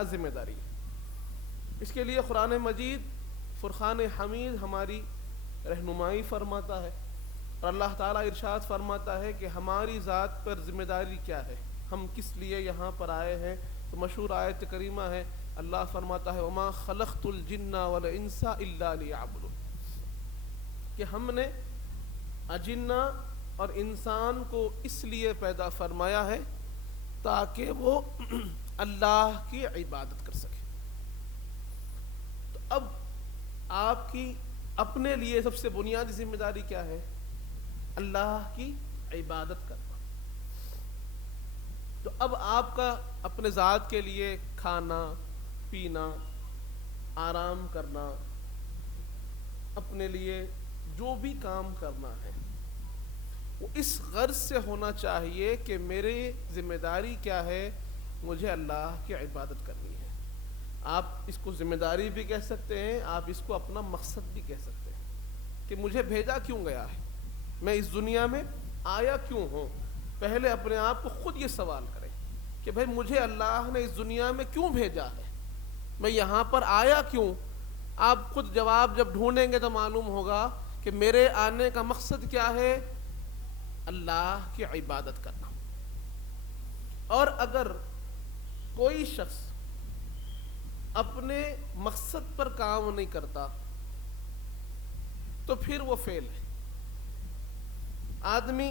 کیا ذمہ داری ہے. اس کے لیے قرآن مجید فرقان حمید ہماری رہنمائی فرماتا ہے، اور اللہ تعالیٰ ارشاد فرماتا ہے کہ ہماری ذات پر ذمہ داری کیا ہے، ہم کس لیے یہاں پر آئے ہیں. تو مشہور آیت کریمہ ہے، اللہ فرماتا ہے وما خلقت الجن والانس الا لیعبدون، کہ ہم نے اجنہ اور انسان کو اس لیے پیدا فرمایا ہے تاکہ وہ اللہ کی عبادت کر سکے. تو اب آپ کی اپنے لیے سب سے بنیادی ذمہ داری کیا ہے؟ اللہ کی عبادت کرنا. تو اب آپ کا اپنے ذات کے لیے کھانا پینا، آرام کرنا، اپنے لیے جو بھی کام کرنا ہے وہ اس غرض سے ہونا چاہیے کہ میری ذمہ داری کیا ہے، مجھے اللہ کی عبادت کرنی ہے. آپ اس کو ذمہ داری بھی کہہ سکتے ہیں، آپ اس کو اپنا مقصد بھی کہہ سکتے ہیں کہ مجھے بھیجا کیوں گیا ہے، میں اس دنیا میں آیا کیوں ہوں. پہلے اپنے آپ کو خود یہ سوال کریں کہ بھائی مجھے اللہ نے اس دنیا میں کیوں بھیجا ہے، میں یہاں پر آیا کیوں. آپ خود جواب جب ڈھونڈیں گے تو معلوم ہوگا کہ میرے آنے کا مقصد کیا ہے، اللہ کی عبادت کرنا. اور اگر کوئی شخص اپنے مقصد پر کام نہیں کرتا تو پھر وہ فیل ہے. آدمی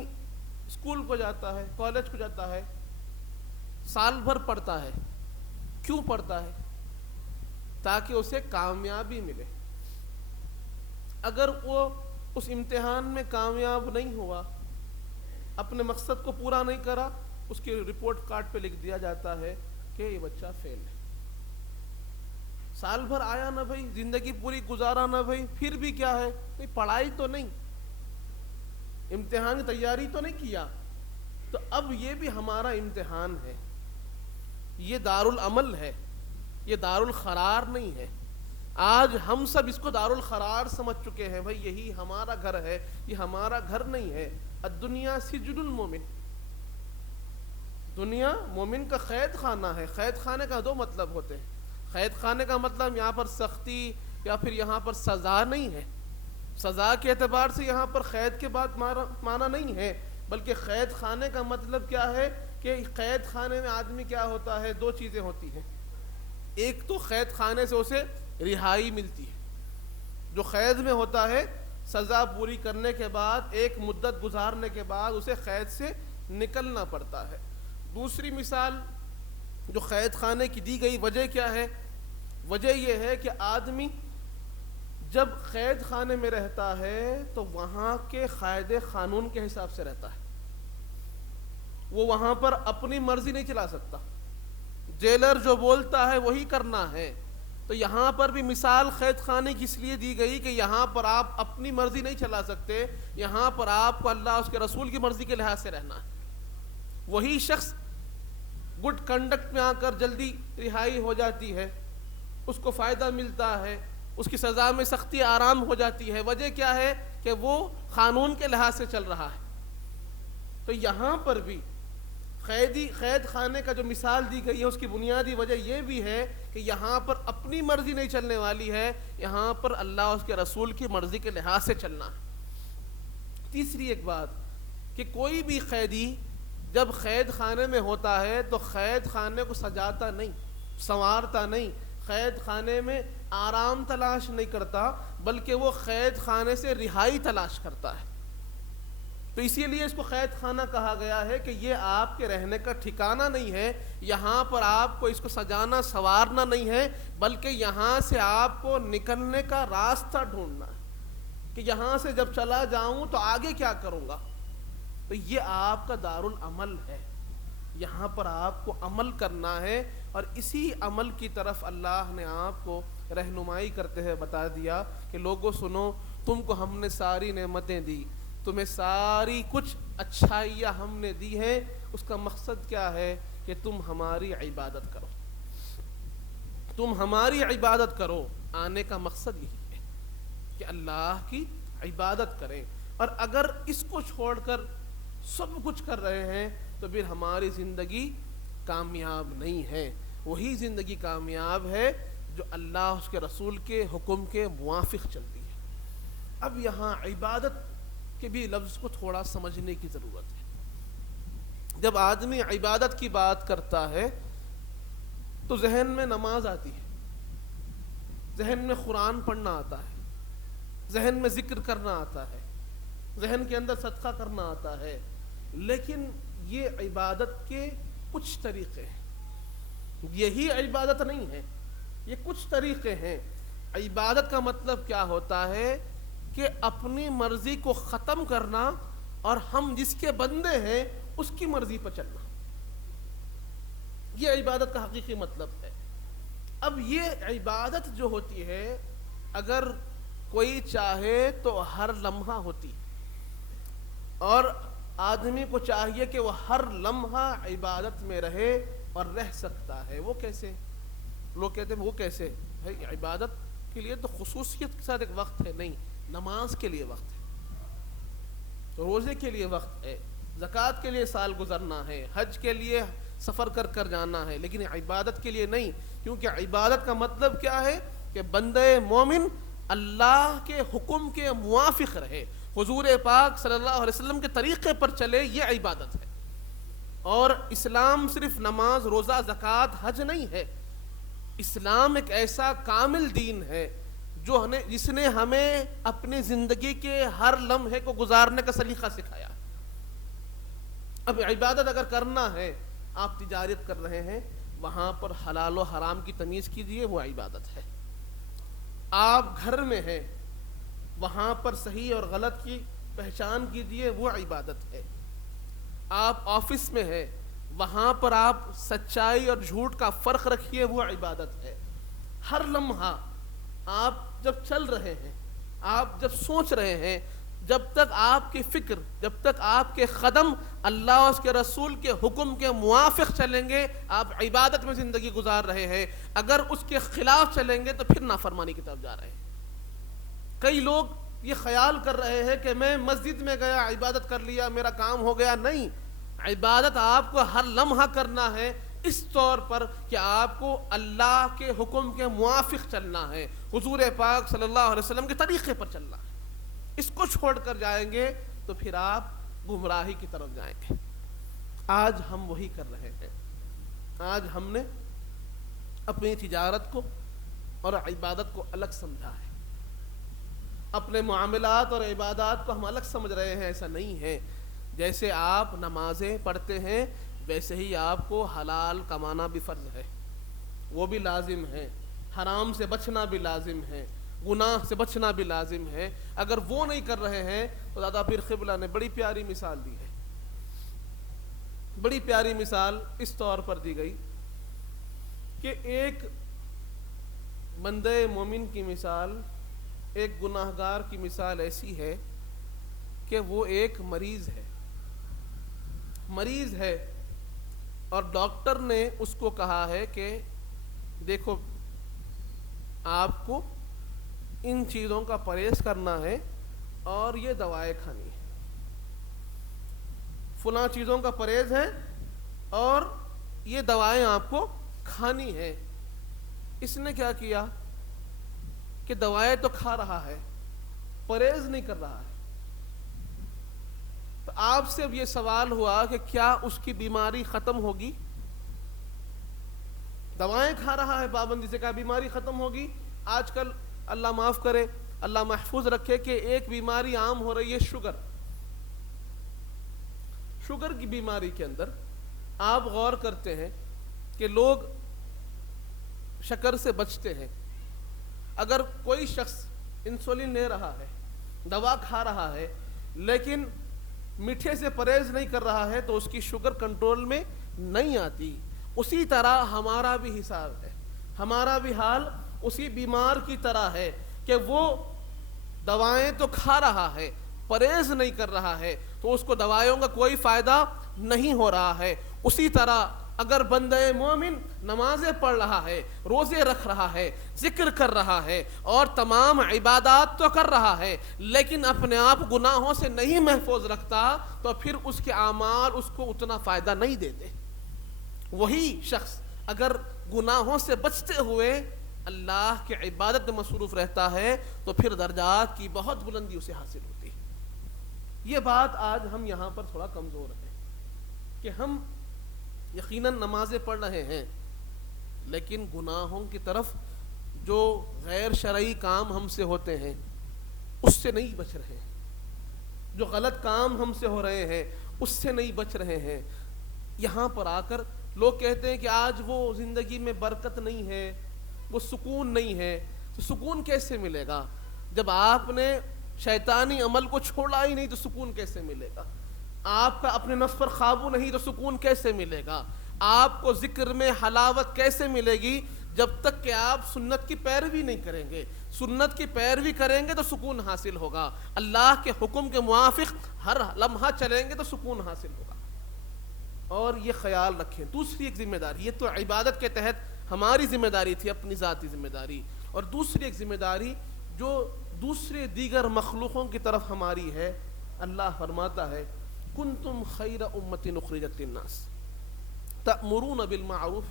اسکول کو جاتا ہے، کالج کو جاتا ہے، سال بھر پڑھتا ہے. کیوں پڑھتا ہے؟ تاکہ اسے کامیابی ملے. اگر وہ اس امتحان میں کامیاب نہیں ہوا، اپنے مقصد کو پورا نہیں کرا، اس کے رپورٹ کارڈ پہ لکھ دیا جاتا ہے کہ یہ بچہ فیل ہے. سال بھر آیا نہ بھائی، زندگی پوری گزارا نہ بھائی، پھر بھی کیا ہے، نہیں پڑھائی تو نہیں، امتحان کی تیاری تو نہیں کیا. تو اب یہ بھی ہمارا امتحان ہے. یہ دارالعمل ہے، یہ دارالقرار نہیں ہے. آج ہم سب اس کو دارالقرار سمجھ چکے ہیں، بھائی یہی ہمارا گھر ہے. یہ ہمارا گھر نہیں ہے. الدنیا سجن المومن، دنیا مومن کا قید خانہ ہے. قید خانے کا دو مطلب ہوتے ہیں. قید خانے کا مطلب یہاں پر سختی یا پھر یہاں پر سزا نہیں ہے. سزا کے اعتبار سے یہاں پر قید کے بعد معنی نہیں ہے، بلکہ قید خانے کا مطلب کیا ہے کہ قید خانے میں آدمی کیا ہوتا ہے، دو چیزیں ہوتی ہیں. ایک تو قید خانے سے اسے رہائی ملتی ہے. جو قید میں ہوتا ہے سزا پوری کرنے کے بعد، ایک مدت گزارنے کے بعد اسے قید سے نکلنا پڑتا ہے. دوسری مثال جو قید خانے کی دی گئی وجہ کیا ہے؟ وجہ یہ ہے کہ آدمی جب قید خانے میں رہتا ہے تو وہاں کے قاعدے قانون کے حساب سے رہتا ہے. وہ وہاں پر اپنی مرضی نہیں چلا سکتا. جیلر جو بولتا ہے وہی کرنا ہے. تو یہاں پر بھی مثال قید خانے کی اس لیے دی گئی کہ یہاں پر آپ اپنی مرضی نہیں چلا سکتے، یہاں پر آپ کو اللہ اس کے رسول کی مرضی کے لحاظ سے رہنا ہے. وہی شخص گڈ کنڈکٹ میں آ کر جلدی رہائی ہو جاتی ہے، اس کو فائدہ ملتا ہے، اس کی سزا میں سختی آرام ہو جاتی ہے. وجہ کیا ہے کہ وہ قانون کے لحاظ سے چل رہا ہے. تو یہاں پر بھی قید خانے کا جو مثال دی گئی ہے اس کی بنیادی وجہ یہ بھی ہے کہ یہاں پر اپنی مرضی نہیں چلنے والی ہے، یہاں پر اللہ اس کے رسول کی مرضی کے لحاظ سے چلنا ہے. تیسری ایک بات کہ کوئی بھی قیدی جب قید خانے میں ہوتا ہے تو قید خانے کو سجاتا نہیں، سنوارتا نہیں، قید خانے میں آرام تلاش نہیں کرتا، بلکہ وہ قید خانے سے رہائی تلاش کرتا ہے. تو اسی لیے اس کو قید خانہ کہا گیا ہے کہ یہ آپ کے رہنے کا ٹھکانہ نہیں ہے. یہاں پر آپ کو اس کو سجانا سنوارنا نہیں ہے، بلکہ یہاں سے آپ کو نکلنے کا راستہ ڈھونڈنا ہے کہ یہاں سے جب چلا جاؤں تو آگے کیا کروں گا. تو یہ آپ کا دارالعمل ہے. یہاں پر آپ کو عمل کرنا ہے، اور اسی عمل کی طرف اللہ نے آپ کو رہنمائی کرتے ہوئے بتا دیا کہ لوگوں سنو، تم کو ہم نے ساری نعمتیں دی، تمہیں ساری کچھ اچھائیاں ہم نے دی ہیں. اس کا مقصد کیا ہے کہ تم ہماری عبادت کرو، تم ہماری عبادت کرو. آنے کا مقصد یہی ہے کہ اللہ کی عبادت کریں. اور اگر اس کو چھوڑ کر سب کچھ کر رہے ہیں تو پھر ہماری زندگی کامیاب نہیں ہے. وہی زندگی کامیاب ہے جو اللہ اس کے رسول کے حکم کے موافق چلتی ہے۔ اب یہاں عبادت کے بھی لفظ کو تھوڑا سمجھنے کی ضرورت ہے۔ جب آدمی عبادت کی بات کرتا ہے تو ذہن میں نماز آتی ہے، ذہن میں قرآن پڑھنا آتا ہے، ذہن میں ذکر کرنا آتا ہے، ذہن کے اندر صدقہ کرنا آتا ہے، لیکن یہ عبادت کے کچھ طریقے ہیں، یہی عبادت نہیں ہے، یہ کچھ طریقے ہیں۔ عبادت کا مطلب کیا ہوتا ہے کہ اپنی مرضی کو ختم کرنا اور ہم جس کے بندے ہیں اس کی مرضی پر چلنا، یہ عبادت کا حقیقی مطلب ہے۔ اب یہ عبادت جو ہوتی ہے اگر کوئی چاہے تو ہر لمحہ ہوتی، اور آدمی کو چاہیے کہ وہ ہر لمحہ عبادت میں رہے اور رہ سکتا ہے۔ وہ کیسے؟ لوگ کہتے ہیں وہ کیسے؟ بھائی عبادت کے لیے تو خصوصیت کے ساتھ ایک وقت ہے، نہیں، نماز کے لیے وقت ہے، روزے کے لیے وقت ہے، زکوٰۃ کے لیے سال گزرنا ہے، حج کے لیے سفر کر کر جانا ہے، لیکن عبادت کے لیے نہیں، کیونکہ عبادت کا مطلب کیا ہے کہ بندے مومن اللہ کے حکم کے موافق رہے، حضور پاک صلی اللہ علیہ وسلم کے طریقے پر چلے، یہ عبادت ہے۔ اور اسلام صرف نماز، روزہ، زکوٰۃ، حج نہیں ہے، اسلام ایک ایسا کامل دین ہے جس نے ہمیں اپنی زندگی کے ہر لمحے کو گزارنے کا سلیقہ سکھایا۔ اب عبادت اگر کرنا ہے، آپ تجارت کر رہے ہیں، وہاں پر حلال و حرام کی تمیز کیجئے، وہ عبادت ہے۔ آپ گھر میں ہیں، وہاں پر صحیح اور غلط کی پہچان کیجئے، وہ عبادت ہے۔ آپ آفس میں ہیں، وہاں پر آپ سچائی اور جھوٹ کا فرق رکھیے، وہ عبادت ہے۔ ہر لمحہ آپ جب چل رہے ہیں، آپ جب سوچ رہے ہیں، جب تک آپ کی فکر، جب تک آپ کے قدم اللہ اور اس کے رسول کے حکم کے موافق چلیں گے، آپ عبادت میں زندگی گزار رہے ہیں۔ اگر اس کے خلاف چلیں گے تو پھر نافرمانی کی طرف جا رہے ہیں۔ کئی لوگ یہ خیال کر رہے ہیں کہ میں مسجد میں گیا، عبادت کر لیا، میرا کام ہو گیا۔ نہیں، عبادت آپ کو ہر لمحہ کرنا ہے، اس طور پر کہ آپ کو اللہ کے حکم کے موافق چلنا ہے، حضور پاک صلی اللہ علیہ وسلم کے طریقے پر چلنا ہے۔ اس کو چھوڑ کر جائیں گے تو پھر آپ گمراہی کی طرف جائیں گے۔ آج ہم وہی کر رہے ہیں۔ آج ہم نے اپنی تجارت کو اور عبادت کو الگ سمجھا ہے، اپنے معاملات اور عبادات کو ہم الگ سمجھ رہے ہیں۔ ایسا نہیں ہے۔ جیسے آپ نمازیں پڑھتے ہیں ویسے ہی آپ کو حلال کمانا بھی فرض ہے، وہ بھی لازم ہے، حرام سے بچنا بھی لازم ہے، گناہ سے بچنا بھی لازم ہے۔ اگر وہ نہیں کر رہے ہیں تو دادا پیر قبلہ نے بڑی پیاری مثال دی ہے۔ بڑی پیاری مثال اس طور پر دی گئی کہ ایک بندے مومن کی مثال، ایک گناہگار کی مثال ایسی ہے کہ وہ ایک مریض ہے اور ڈاکٹر نے اس کو کہا ہے کہ دیکھو آپ کو ان چیزوں کا پرہیز کرنا ہے اور یہ دوائیں کھانی ہے، فلاں چیزوں کا پرہیز ہے اور یہ دوائیں آپ کو کھانی ہے۔ اس نے کیا کیا کہ دوائیں تو کھا رہا ہے، پرہیز نہیں کر رہا ہے۔ تو آپ سے اب یہ سوال ہوا کہ کیا اس کی بیماری ختم ہوگی؟ دوائیں کھا رہا ہے پابندی سے، کیا بیماری ختم ہوگی؟ آج کل اللہ معاف کرے، اللہ محفوظ رکھے کہ ایک بیماری عام ہو رہی ہے، شوگر کی بیماری کے اندر آپ غور کرتے ہیں کہ لوگ شکر سے بچتے ہیں۔ اگر کوئی شخص انسولین لے رہا ہے، دوا کھا رہا ہے، لیکن میٹھے سے پرہیز نہیں کر رہا ہے تو اس کی شوگر کنٹرول میں نہیں آتی۔ اسی طرح ہمارا بھی حساب ہے، ہمارا بھی حال اسی بیمار کی طرح ہے کہ وہ دوائیں تو کھا رہا ہے، پرہیز نہیں کر رہا ہے، تو اس کو دوائیوں کا کوئی فائدہ نہیں ہو رہا ہے۔ اسی طرح اگر بندہ مومن نمازیں پڑھ رہا ہے، روزے رکھ رہا ہے، ذکر کر رہا ہے اور تمام عبادات تو کر رہا ہے، لیکن اپنے آپ گناہوں سے نہیں محفوظ رکھتا، تو پھر اس کے اعمال اس کو اتنا فائدہ نہیں دیتے۔ وہی شخص اگر گناہوں سے بچتے ہوئے اللہ کی عبادت میں مصروف رہتا ہے تو پھر درجات کی بہت بلندی اسے حاصل ہوتی ہے. یہ بات آج ہم یہاں پر تھوڑا کمزور ہیں کہ ہم یقیناً نمازیں پڑھ رہے ہیں لیکن گناہوں کی طرف جو غیر شرعی کام ہم سے ہوتے ہیں اس سے نہیں بچ رہے ہیں, جو غلط کام ہم سے ہو رہے ہیں اس سے نہیں بچ رہے ہیں. یہاں پر آ کر لوگ کہتے ہیں کہ آج وہ زندگی میں برکت نہیں ہے, وہ سکون نہیں ہے. تو سکون کیسے ملے گا جب آپ نے شیطانی عمل کو چھوڑا ہی نہیں؟ تو سکون کیسے ملے گا؟ آپ کا اپنے نفس پر قابو نہیں تو سکون کیسے ملے گا؟ آپ کو ذکر میں حلاوت کیسے ملے گی جب تک کہ آپ سنت کی پیروی نہیں کریں گے؟ سنت کی پیروی کریں گے تو سکون حاصل ہوگا, اللہ کے حکم کے موافق ہر لمحہ چلیں گے تو سکون حاصل ہوگا. اور یہ خیال رکھیں, دوسری ایک ذمہ داری, یہ تو عبادت کے تحت ہماری ذمہ داری تھی, اپنی ذاتی ذمہ داری, اور دوسری ایک ذمہ داری جو دوسرے دیگر مخلوقوں کی طرف ہماری ہے. اللہ فرماتا ہے کنتم خیر امت اخرجت للناس تأمرون بالمعروف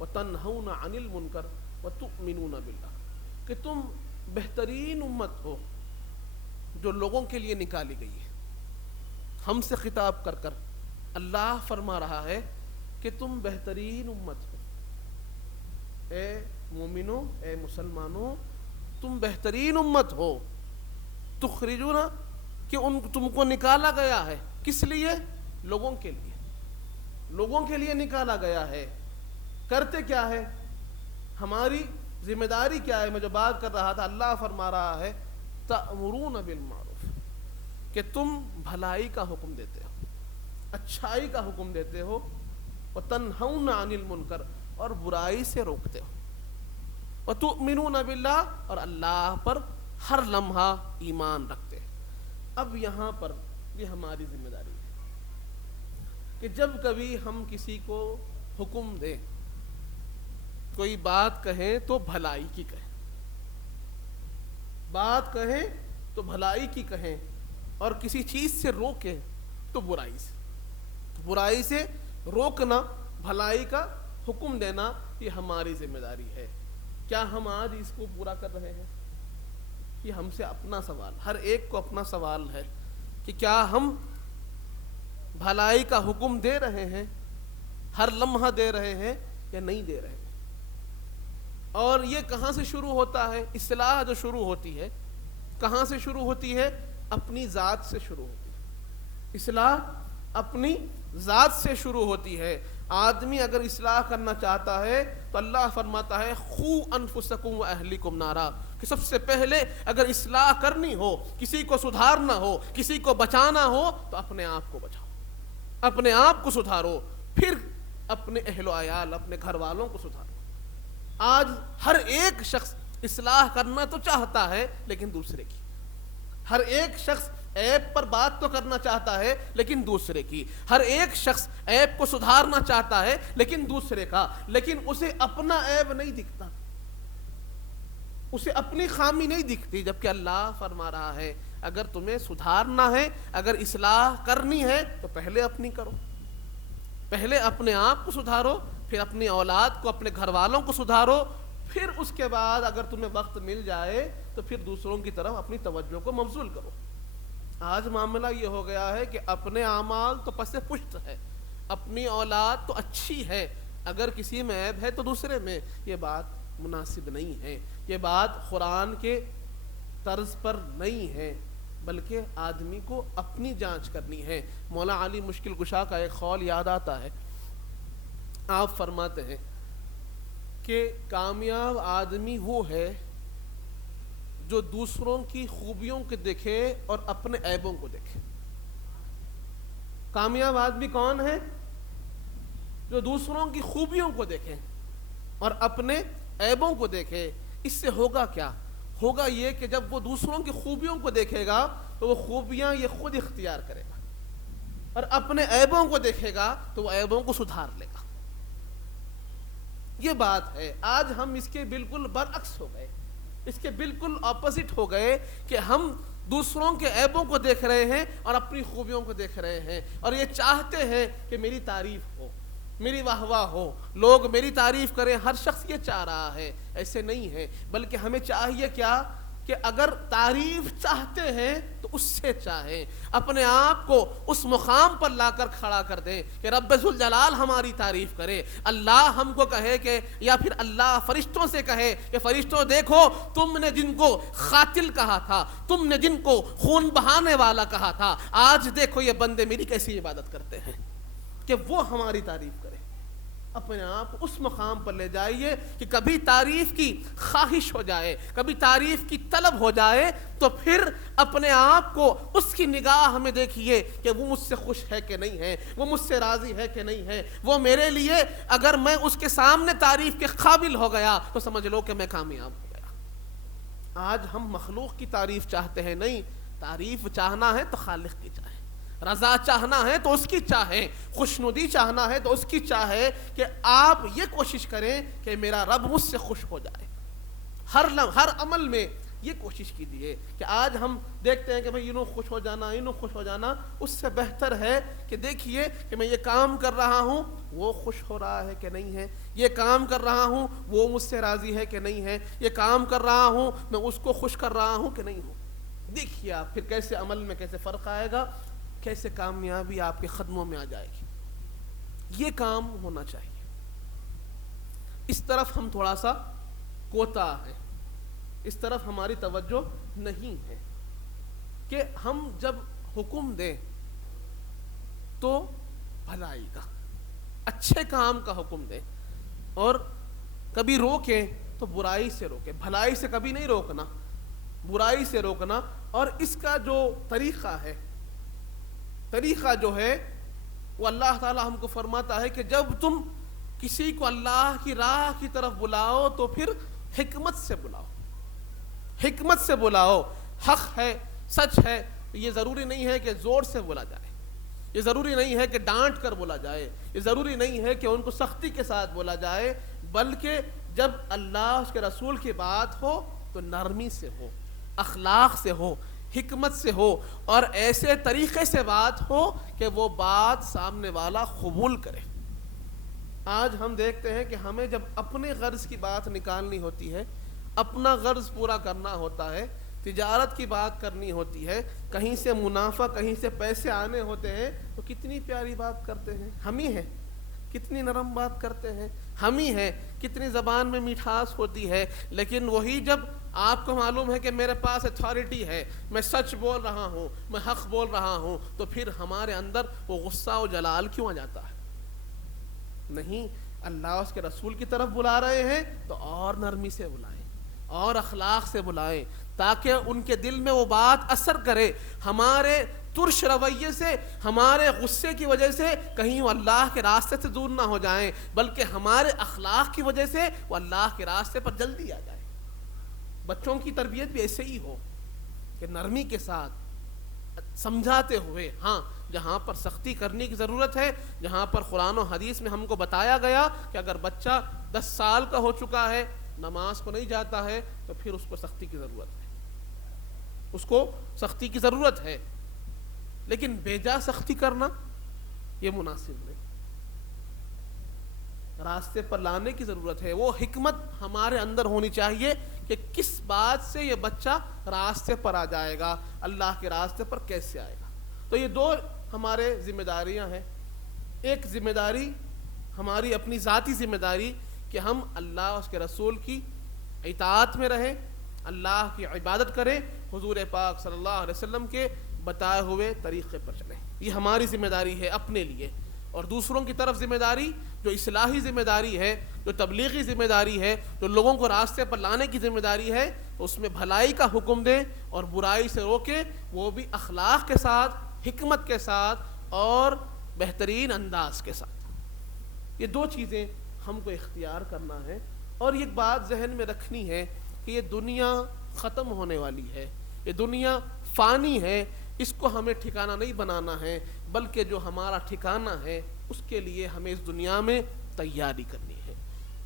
وتنہون عن المنکر وتؤمنون باللہ, کہ تم بہترین امت ہو جو لوگوں کے لیے نکالی گئی ہے. ہم سے خطاب کر کر اللہ فرما رہا ہے کہ تم بہترین امت ہو, اے مومنوں, اے مسلمانوں, تم بہترین امت ہو. تخرجون کہ تم کو نکالا گیا ہے, کس لیے؟ لوگوں کے لیے, لوگوں کے لیے نکالا گیا ہے. کرتے کیا ہے؟ ہماری ذمہ داری کیا ہے؟ میں جو بات کر رہا تھا, اللہ فرما رہا ہے تأمرون بالمعروف, کہ تم بھلائی کا حکم دیتے ہو, اچھائی کا حکم دیتے ہو, وتنہون عن المنکر, اور برائی سے روکتے ہو, وتؤمنون باللہ, اور اللہ پر ہر لمحہ ایمان رکھتے ہیں. اب یہاں پر یہ ہماری ذمہ داری ہے کہ جب کبھی ہم کسی کو حکم دیں, کوئی بات کہیں تو بھلائی کی کہیں, بات کہیں تو بھلائی کی کہیں, اور کسی چیز سے روکیں تو برائی سے, برائی سے روکنا, بھلائی کا حکم دینا, یہ ہماری ذمہ داری ہے. کیا ہم آج اس کو پورا کر رہے ہیں؟ یہ ہم سے اپنا سوال, ہر ایک کو اپنا سوال ہے کہ کیا ہم بھلائی کا حکم دے رہے ہیں, ہر لمحہ دے رہے ہیں یا نہیں دے رہے ہیں؟ اور یہ کہاں سے شروع ہوتا ہے؟ اصلاح جو شروع ہوتی ہے کہاں سے شروع ہوتی ہے؟ اپنی ذات سے شروع ہوتی ہے. اصلاح اپنی ذات سے شروع ہوتی ہے. آدمی اگر اصلاح کرنا چاہتا ہے تو اللہ فرماتا ہے خو انفسکم واہلیکم نارا, کہ سب سے پہلے اگر اصلاح کرنی ہو, کسی کو سدھارنا ہو, کسی کو بچانا ہو, تو اپنے آپ کو بچاؤ, اپنے آپ کو سدھارو, پھر اپنے اہل و عیال, اپنے گھر والوں کو سدھارو. آج ہر ایک شخص اصلاح کرنا تو چاہتا ہے لیکن دوسرے کی, ہر ایک شخص عیب پر بات تو کرنا چاہتا ہے لیکن دوسرے کی, ہر ایک شخص عیب کو سدھارنا چاہتا ہے لیکن دوسرے کا, لیکن اسے اپنا عیب نہیں دکھتا, اسے اپنی خامی نہیں دکھتی. جبکہ اللہ فرما رہا ہے اگر تمہیں سدھارنا ہے, اگر اصلاح کرنی ہے تو پہلے اپنی کرو, پہلے اپنے آپ کو سدھارو, پھر اپنی اولاد کو, اپنے گھر والوں کو سدھارو, پھر اس کے بعد اگر تمہیں وقت مل جائے تو پھر دوسروں کی طرف اپنی توجہ کو مبذول کرو. آج معاملہ یہ ہو گیا ہے کہ اپنے اعمال تو پس پشت ہے, اپنی اولاد تو اچھی ہے, اگر کسی میں عیب ہے تو دوسرے میں. یہ بات مناسب نہیں ہے, یہ بات قرآن کے طرز پر نہیں ہے, بلکہ آدمی کو اپنی جانچ کرنی ہے. مولا علی مشکل کشا کا ایک قول یاد آتا ہے, آپ فرماتے ہیں کہ کامیاب آدمی وہ ہے جو دوسروں کی خوبیوں کو دیکھے اور اپنے عیبوں کو دیکھے. کامیاب آدمی کون ہے؟ جو دوسروں کی خوبیوں کو دیکھے اور اپنے عیبوں کو دیکھے. اس سے ہوگا کیا؟ ہوگا یہ کہ جب وہ دوسروں کی خوبیوں کو دیکھے گا تو وہ خوبیاں یہ خود اختیار کرے گا, اور اپنے عیبوں کو دیکھے گا تو وہ عیبوں کو سدھار لے گا. یہ بات ہے. آج ہم اس کے بالکل برعکس ہو گئے, اس کے بالکل اپوزٹ ہو گئے کہ ہم دوسروں کے عیبوں کو دیکھ رہے ہیں اور اپنی خوبیوں کو دیکھ رہے ہیں, اور یہ چاہتے ہیں کہ میری تعریف ہو, میری واہ واہ ہو, لوگ میری تعریف کریں, ہر شخص یہ چاہ رہا ہے. ایسے نہیں ہے, بلکہ ہمیں چاہیے کیا کہ اگر تعریف چاہتے ہیں تو اس سے چاہیں, اپنے آپ کو اس مقام پر لا کر کھڑا کر دیں کہ رب ذوالجلال ہماری تعریف کرے, اللہ ہم کو کہے کہ, یا پھر اللہ فرشتوں سے کہے کہ فرشتوں دیکھو تم نے جن کو قاتل کہا تھا, تم نے جن کو خون بہانے والا کہا تھا, آج دیکھو یہ بندے میری کیسی عبادت کرتے ہیں, کہ وہ ہماری تعریف کرے. اپنے آپ اس مقام پر لے جائیے کہ کبھی تعریف کی خواہش ہو جائے, کبھی تعریف کی طلب ہو جائے, تو پھر اپنے آپ کو اس کی نگاہ میں دیکھیے کہ وہ مجھ سے خوش ہے کہ نہیں ہے, وہ مجھ سے راضی ہے کہ نہیں ہے, وہ میرے لیے اگر میں اس کے سامنے تعریف کے قابل ہو گیا تو سمجھ لو کہ میں کامیاب ہو گیا. آج ہم مخلوق کی تعریف چاہتے ہیں, نہیں, تعریف چاہنا ہے تو خالق کی چاہے, رضا چاہنا ہے تو اس کی چاہے, خوشنودی چاہنا ہے تو اس کی چاہے, کہ آپ یہ کوشش کریں کہ میرا رب مجھ سے خوش ہو جائے. ہر عمل میں یہ کوشش کیجیے کہ آج ہم دیکھتے ہیں کہ بھئی انہوں خوش ہو جانا, انہوں خوش ہو جانا, اس سے بہتر ہے کہ دیکھیے کہ میں یہ کام کر رہا ہوں وہ خوش ہو رہا ہے کہ نہیں ہے, یہ کام کر رہا ہوں وہ مجھ سے راضی ہے کہ نہیں ہے, یہ کام کر رہا ہوں میں اس کو خوش کر رہا ہوں کہ نہیں ہوں. دیکھیے آپ پھر کیسے عمل میں کیسے فرق آئے گا, کیسے کامیابی آپ کے قدموں میں آ جائے گی. یہ کام ہونا چاہیے. اس طرف ہم تھوڑا سا کوتاہ ہیں, اس طرف ہماری توجہ نہیں ہے کہ ہم جب حکم دیں تو بھلائی کا, اچھے کام کا حکم دیں, اور کبھی روکیں تو برائی سے روکیں, بھلائی سے کبھی نہیں روکنا, برائی سے روکنا. اور اس کا جو طریقہ ہے, طریقہ جو ہے وہ اللہ تعالی ہم کو فرماتا ہے کہ جب تم کسی کو اللہ کی راہ کی طرف بلاؤ تو پھر حکمت سے بلاؤ, حکمت سے بلاؤ. حق ہے, سچ ہے, یہ ضروری نہیں ہے کہ زور سے بولا جائے, یہ ضروری نہیں ہے کہ ڈانٹ کر بولا جائے, یہ ضروری نہیں ہے کہ ان کو سختی کے ساتھ بولا جائے, بلکہ جب اللہ اس کے رسول کی بات ہو تو نرمی سے ہو, اخلاق سے ہو, حکمت سے ہو, اور ایسے طریقے سے بات ہو کہ وہ بات سامنے والا قبول کرے. آج ہم دیکھتے ہیں کہ ہمیں جب اپنے غرض کی بات نکالنی ہوتی ہے, اپنا غرض پورا کرنا ہوتا ہے, تجارت کی بات کرنی ہوتی ہے, کہیں سے منافع کہیں سے پیسے آنے ہوتے ہیں, تو کتنی پیاری بات کرتے ہیں, ہم ہی ہیں. کتنی نرم بات کرتے ہیں, ہم ہی ہیں. کتنی زبان میں مٹھاس ہوتی ہے, لیکن وہی جب آپ کو معلوم ہے کہ میرے پاس اتھارٹی ہے, میں سچ بول رہا ہوں, میں حق بول رہا ہوں, تو پھر ہمارے اندر وہ غصہ و جلال کیوں آ جاتا ہے؟ نہیں, اللہ اس کے رسول کی طرف بلا رہے ہیں تو اور نرمی سے بلائیں, اور اخلاق سے بلائیں, تاکہ ان کے دل میں وہ بات اثر کرے. ہمارے ترش رویے سے, ہمارے غصے کی وجہ سے کہیں وہ اللہ کے راستے سے دور نہ ہو جائیں, بلکہ ہمارے اخلاق کی وجہ سے وہ اللہ کے راستے پر جلدی آ جائیں. بچوں کی تربیت بھی ایسے ہی ہو کہ نرمی کے ساتھ سمجھاتے ہوئے, ہاں جہاں پر سختی کرنے کی ضرورت ہے, جہاں پر قرآن و حدیث میں ہم کو بتایا گیا کہ اگر بچہ 10 سال کا ہو چکا ہے, نماز کو نہیں جاتا ہے, تو پھر اس کو سختی کی ضرورت ہے, اس کو سختی کی ضرورت ہے. لیکن بیجا سختی کرنا یہ مناسب نہیں, راستے پر لانے کی ضرورت ہے. وہ حکمت ہمارے اندر ہونی چاہیے کہ کس بات سے یہ بچہ راستے پر آ جائے گا, اللہ کے راستے پر کیسے آئے گا. تو یہ دو ہمارے ذمہ داریاں ہیں. ایک ذمہ داری ہماری اپنی ذاتی ذمہ داری کہ ہم اللہ اس کے رسول کی اطاعت میں رہیں, اللہ کی عبادت کریں, حضور پاک صلی اللہ علیہ وسلم کے بتائے ہوئے طریقے پر چلیں. یہ ہماری ذمہ داری ہے اپنے لیے. اور دوسروں کی طرف ذمہ داری جو اصلاحی ذمہ داری ہے, جو تبلیغی ذمہ داری ہے, جو لوگوں کو راستے پر لانے کی ذمہ داری ہے, تو اس میں بھلائی کا حکم دیں اور برائی سے روکیں, وہ بھی اخلاق کے ساتھ, حکمت کے ساتھ اور بہترین انداز کے ساتھ. یہ دو چیزیں ہم کو اختیار کرنا ہے. اور ایک بات ذہن میں رکھنی ہے کہ یہ دنیا ختم ہونے والی ہے, یہ دنیا فانی ہے, اس کو ہمیں ٹھکانہ نہیں بنانا ہے, بلکہ جو ہمارا ٹھکانہ ہے اس کے لیے ہمیں اس دنیا میں تیاری کرنی ہے,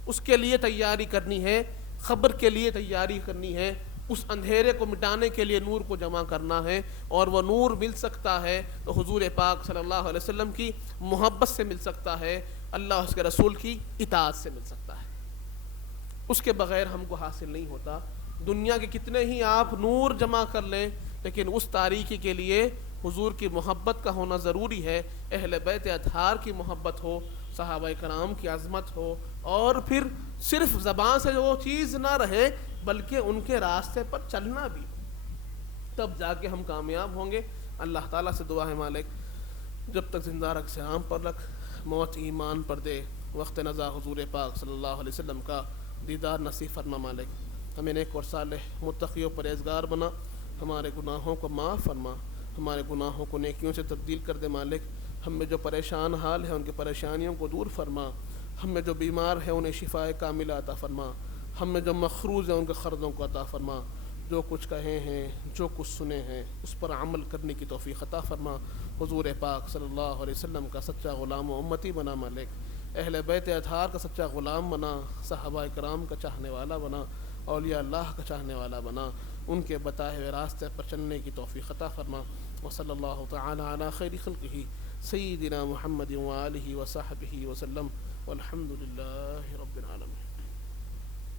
اس کے لیے تیاری کرنی ہے, خبر کے لیے تیاری کرنی ہے, اس اندھیرے کو مٹانے کے لیے نور کو جمع کرنا ہے. اور وہ نور مل سکتا ہے تو حضور پاک صلی اللہ علیہ وسلم کی محبت سے مل سکتا ہے, اللہ اس کے رسول کی اطاعت سے مل سکتا ہے، اس کے بغیر ہم کو حاصل نہیں ہوتا۔ دنیا کے کتنے ہی آپ نور جمع کر لیں، لیکن اس تاریکی کے لیے حضور کی محبت کا ہونا ضروری ہے، اہل بیت اطہار کی محبت ہو، صحابہ کرام کی عظمت ہو، اور پھر صرف زبان سے وہ چیز نہ رہے بلکہ ان کے راستے پر چلنا بھی ہو، تب جا کے ہم کامیاب ہوں گے۔ اللہ تعالیٰ سے دعا ہے مالک جب تک زندہ رکھ سیام پر رکھ، موت ایمان پر دے، وقت نزا حضور پاک صلی اللہ علیہ وسلم کا دیدار نصیب فرما مالک، ہمیں نیک اور صالح متقی و پرہیزگار بنا، ہمارے گناہوں کو معاف فرما، ہمارے گناہوں کو نیکیوں سے تبدیل کر دے مالک، ہم میں جو پریشان حال ہیں ان کی پریشانیوں کو دور فرما، ہم میں جو بیمار ہیں انہیں شفائے کاملہ عطا فرما، ہم میں جو مخروض ہیں ان کے قرضوں کو عطا فرما، جو کچھ کہے ہیں جو کچھ سنے ہیں اس پر عمل کرنے کی توفیق عطا فرما، حضور پاک صلی اللہ علیہ وسلم کا سچا غلام و امتی بنا مالک، اہل بیت اطہار کا سچا غلام بنا، صحابہ کرام کا چاہنے والا بنا، اولیاء اللہ کا چاہنے والا بنا، ان کے بتائے ہوئے راستے پر چلنے کی توفیق عطا فرما۔ وصلی اللہ تعالی علی خیر خلقہ سیدنا محمد وآلہ وصحبہ وسلم، والحمد للہ رب العالمین۔